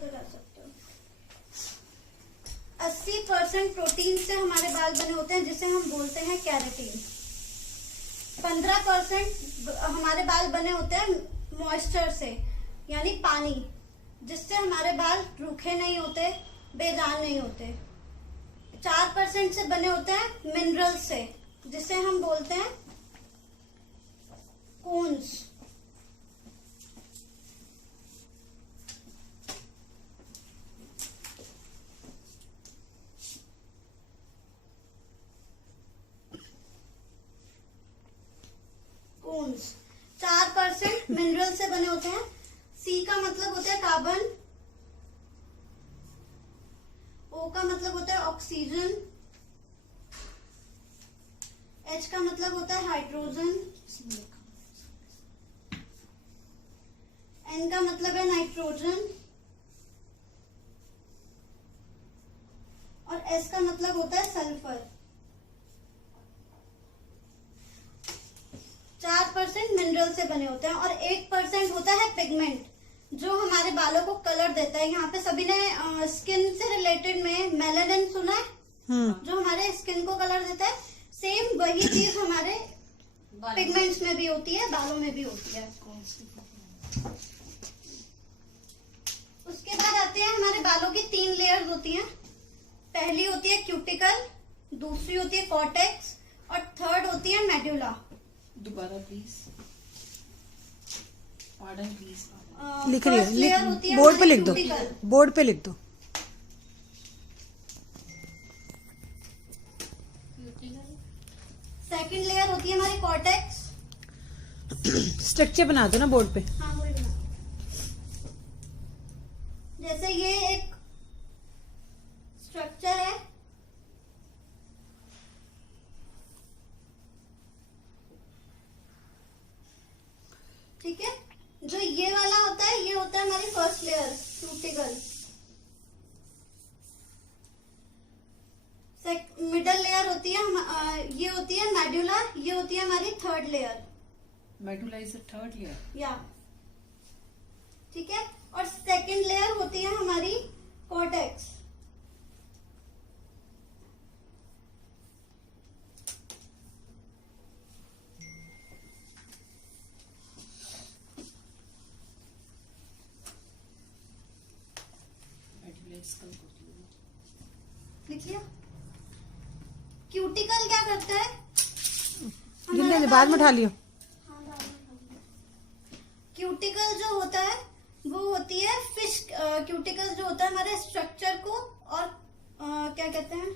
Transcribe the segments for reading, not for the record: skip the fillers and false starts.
उधर आ सकते हो। 80% प्रोटीन से हमारे बाल बने होते हैं, जिसे हम बोलते हैं कैरेटीन। 15% हमारे बाल बने होते हैं मॉइस्चर से, यानी पानी, जिससे हमारे बाल रूखे नहीं होते, बेजान नहीं होते। 4% से बने होते हैं मिनरल से, जिसे हम बोलते हैं कोन्स। कोन्स 4% मिनरल से बने होते हैं। सी का मतलब होता है कार्बन, ओ का मतलब होता है ऑक्सीजन, एच का मतलब होता है हाइड्रोजन, एन का मतलब है नाइट्रोजन और एस का मतलब होता है सल्फर। 4% मिनरल से बने होते हैं और 8% होता है पिगमेंट, जो हमारे बालों को कलर देता है। यहाँ पे सभी ने स्किन से रिलेटेड में मेलानिन सुना है, जो हमारे स्किन को कलर देता है। सेम वही चीज हमारे पिगमेंट्स में भी होती है, बालों में भी होती है। उसके बाद आते हैं हमारे बालों की 3 लेयर्स होती हैं। पहली होती है क्यूटिकल, दूसरी होती है कॉर्टेक्स और थर्ड होती है मेडुला। दोबारा प्लीज, पार्डन प्लीज। लिख रही है, बोर्ड पे लिख दो, बोर्ड पे लिख दो। सेकंड लेयर होती है हमारी कॉर्टेक्स। स्ट्रक्चर बना दो ना बोर्ड पे। हाँ, वही बना। जैसे ये एक स्ट्रक्चर है, ठीक है। जो ये वाला होता है, ये होता है हमारी first layer cuticle. Middle layer होती है ये होती है मेडुला, ये होती है हमारी third layer. Medulla is the third layer, या ठीक है। और सेकंड लेयर होती है हमारी कॉर्टेक्स। लिख लिया। क्यूटिकल क्या करता है? बाद में उठा लियो। क्यूटिकल जो होता है वो होती है फिश। क्यूटिकल जो होता है हमारे स्ट्रक्चर को और क्या कहते हैं,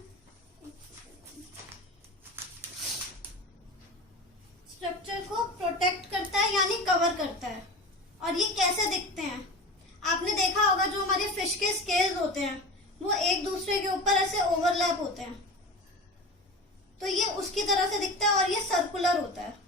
स्ट्रक्चर को प्रोटेक्ट करता है, यानी कवर करता है। और ये कैसे दिखते हैं? आपने देखा होगा जो हमारे फिश के स्केल्स होते हैं वो एक दूसरे के ऊपर ऐसे ओवरलैप होते हैं, तो ये उसकी तरह से दिखता है और ये सर्कुलर होता है।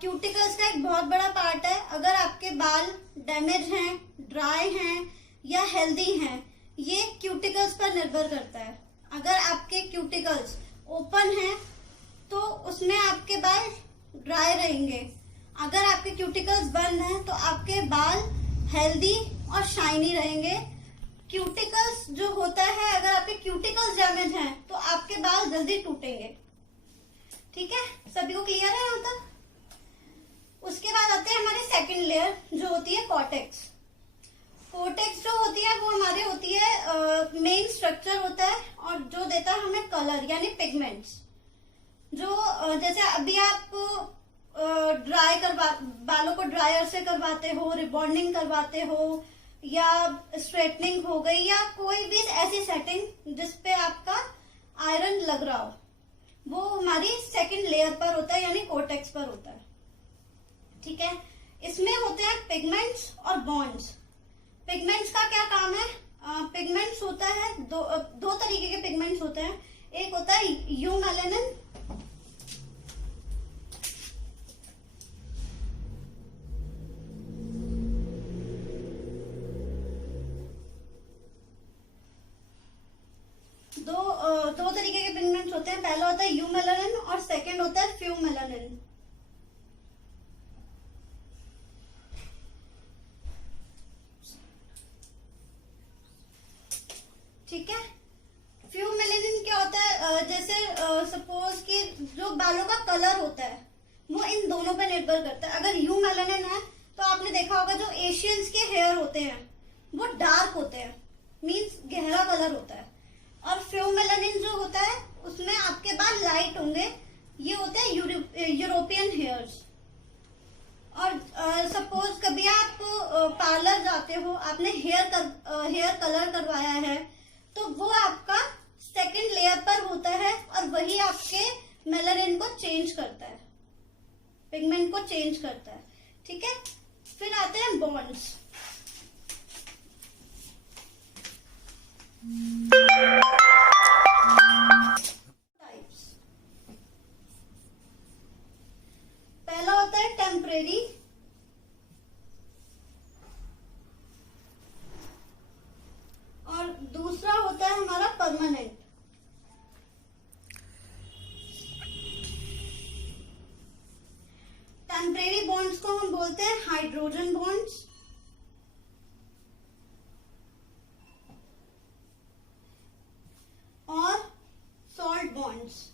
क्यूटिकल्स का एक बहुत बड़ा पार्ट है। अगर आपके बाल डैमेज हैं, ड्राई हैं या हेल्दी हैं, ये क्यूटिकल्स पर निर्भर करता है। अगर आपके क्यूटिकल्स ओपन हैं तो उसमें आपके बाल ड्राई रहेंगे। अगर आपके क्यूटिकल्स बंद हैं तो आपके बाल हेल्दी और शाइनी रहेंगे। क्यूटिकल्स जो होता है, अगर आपके क्यूटिकल्स डैमेज हैं तो आपके बाल जल्दी टूटेंगे। ठीक है, सभी को क्लियर है यहाँ तक? उसके बाद आते हैं हमारी सेकंड लेयर जो होती है कॉर्टेक्स। कॉर्टेक्स जो होती है वो हमारे होती है मेन स्ट्रक्चर होता है और जो देता है हमें कलर यानी पिगमेंट्स। जो जैसे अभी आप बालों को ड्रायर से करवाते हो, रिबॉन्डिंग करवाते हो या स्ट्रेटनिंग हो गई या कोई भी ऐसी सेटिंग जिसपे आपका आयरन लग रहा हो, वो हमारी सेकंड लेयर पर होता है यानी कॉर्टेक्स पर होता है। ठीक है, इसमें होते हैं पिगमेंट्स और बॉन्ड्स। पिगमेंट्स का क्या काम है? पिगमेंट्स होता है दो तरीके के पिगमेंट्स होते हैं। एक होता है यूमेलानिन, दो तरीके के पिगमेंट्स होते हैं। पहला होता है यूमेलानिन और सेकंड होता है फ्यूमेलानिन। ठीक है। फ्यू मेलेनिन क्या होता है, जैसे सपोज कि जो बालों का कलर होता है वो इन दोनों पे निर्भर करता है। अगर यू मेलेनिन है तो आपने देखा होगा जो एशियंस के हेयर होते हैं वो डार्क होते हैं, मीन्स गहरा कलर होता है। और फ्यू मेलेनिन जो होता है उसमें आपके बाल लाइट होंगे, ये होते हैं यूरोपियन हेयर्स। और सपोज कभी आप पार्लर जाते हो, आपने हेयर कलर करवाया है, तो वो आपका सेकंड लेयर पर होता है और वही आपके मेलानिन को चेंज करता है, पिगमेंट को चेंज करता है। ठीक है, फिर आते हैं बॉन्ड्स। टाइप्स, पहला होता है टेम्परेरी, और दूसरा होता है हमारा परमानेंट। टेम्परेरी बॉन्ड्स को हम बोलते हैं हाइड्रोजन बॉन्ड्स, और सॉल्ट बॉन्ड्स।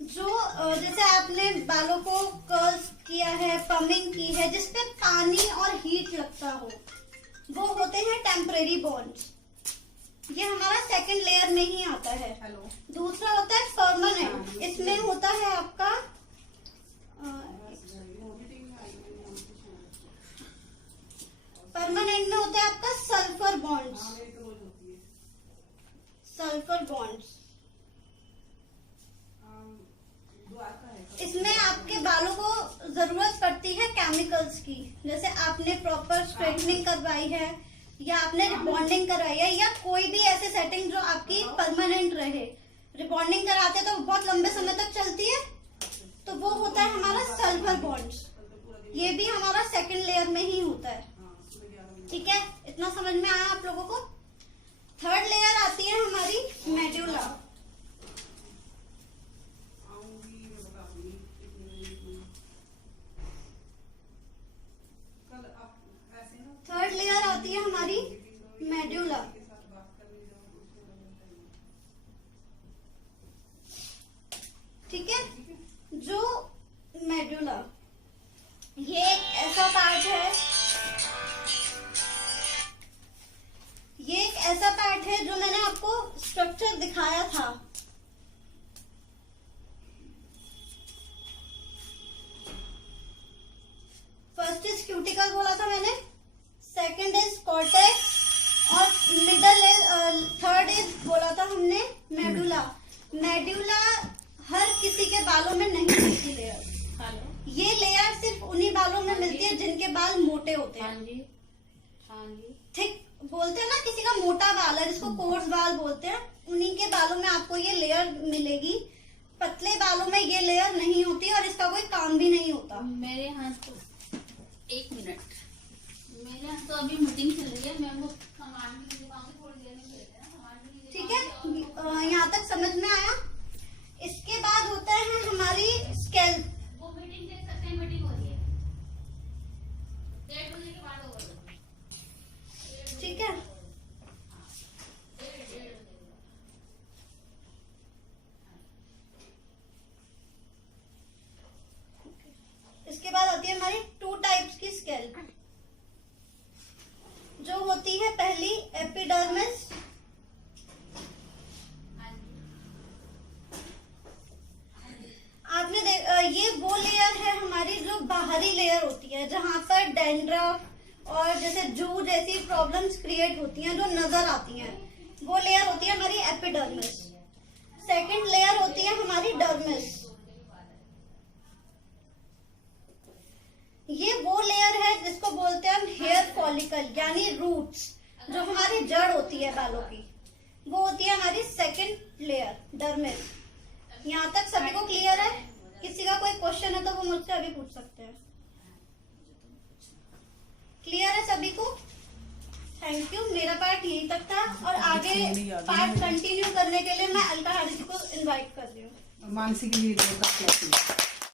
जो जैसे आपने बालों को कर्ल्स किया है, पमिंग की है, जिसपे पानी और हीट लगता हो, वो होते हैं टेम्परेरी बॉन्ड्स। ये हमारा सेकंड लेयर में ही आता है। हेलो। दूसरा होता है परमानेंट, इसमें होता है आपका परमानेंट में होता है आपका सल्फर बॉन्ड्स। सल्फर बॉन्ड्स इसमें आपके बालों को जरूरत पड़ती है केमिकल्स की, जैसे आपने प्रॉपर स्ट्रेटनिंग करवाई है या आपने रिबॉन्डिंग करवाई है, या कोई भी ऐसे सेटिंग जो आपकी परमानेंट रहे। रिबॉन्डिंग कराते तो बहुत लंबे समय तक चलती है, तो वो होता है हमारा सल्फर बॉन्ड्स। ये भी हमारा सेकंड लेयर में ही होता है। ठीक है, इतना समझ में आया आप लोगों को। थर्ड लेयर आती है हमारी मेड्यूला। थर्ड लेयर आती है हमारी मेड्यूला। ठीक है, जो मेड्यूला ये एक ऐसा पार्ट है, ये एक ऐसा पार्ट है जो मैंने आपको स्ट्रक्चर दिखाया था। फर्स्ट इज क्यूटिकल बोला था मैंने, सेकंड इज कॉर्टेक्स, और थर्ड इज बोला था हमने मेडुला। मेडुला हर किसी के बालों में नहीं मिलती लेयर। ये लेयर सिर्फ उन्हीं बालों में मिलती है जिनके बाल मोटे होते हैं। ठीक बोलते हैं ना, किसी का मोटा बाल है जिसको कोर्स बाल बोलते हैं, उन्हीं के बालों में आपको ये लेयर मिलेगी। पतले बालों में ये लेयर नहीं होती और इसका कोई काम भी नहीं होता। मेरे यहाँ तो एक मिनट, मेरे यहाँ तो अभी मीटिंग चल रही है, मैं वो सामान भी दिखाऊंगी थोड़ी देर में, भेजना सामान भी। ठीक है, यहाँ तक समझ में आया। इसके बाद होता है हमारी स्कैल्प। वो मीटिंग देख सकते हैं, मीटिंग हो रही है 1:30 बजे के बाद होगा। ठीक है, इसके बाद आती है हमारी 2 टाइप्स की स्कैल्प, जो होती है पहली एपिडर्मिस, आपने ये वो लेयर है हमारी जो बाहरी लेयर होती है, जहां पर डैंड्रफ और जैसे जू जैसी प्रॉब्लम्स क्रिएट होती हैं जो नजर आती हैं, वो लेयर होती है हमारी एपिडर्मिस। सेकंड लेयर होती है हमारी डर्मिस। ये वो लेयर है जिसको बोलते हैं हम हेयर फॉलिकल, यानी रूट्स, जो हमारी जड़ होती है बालों की, वो होती है हमारी सेकंड लेयर डर्मिस। यहाँ तक सभी को क्लियर है? किसी का कोई क्वेश्चन है तो वो मुझसे अभी पूछ सकते हैं। क्लियर है सभी को? Thank you. मेरा पार्ट यही तक था, और आगे पार्ट कंटिन्यू करने के लिए मैं अलका हारिस को इनवाइट कर रही हूँ। मानसी के लिए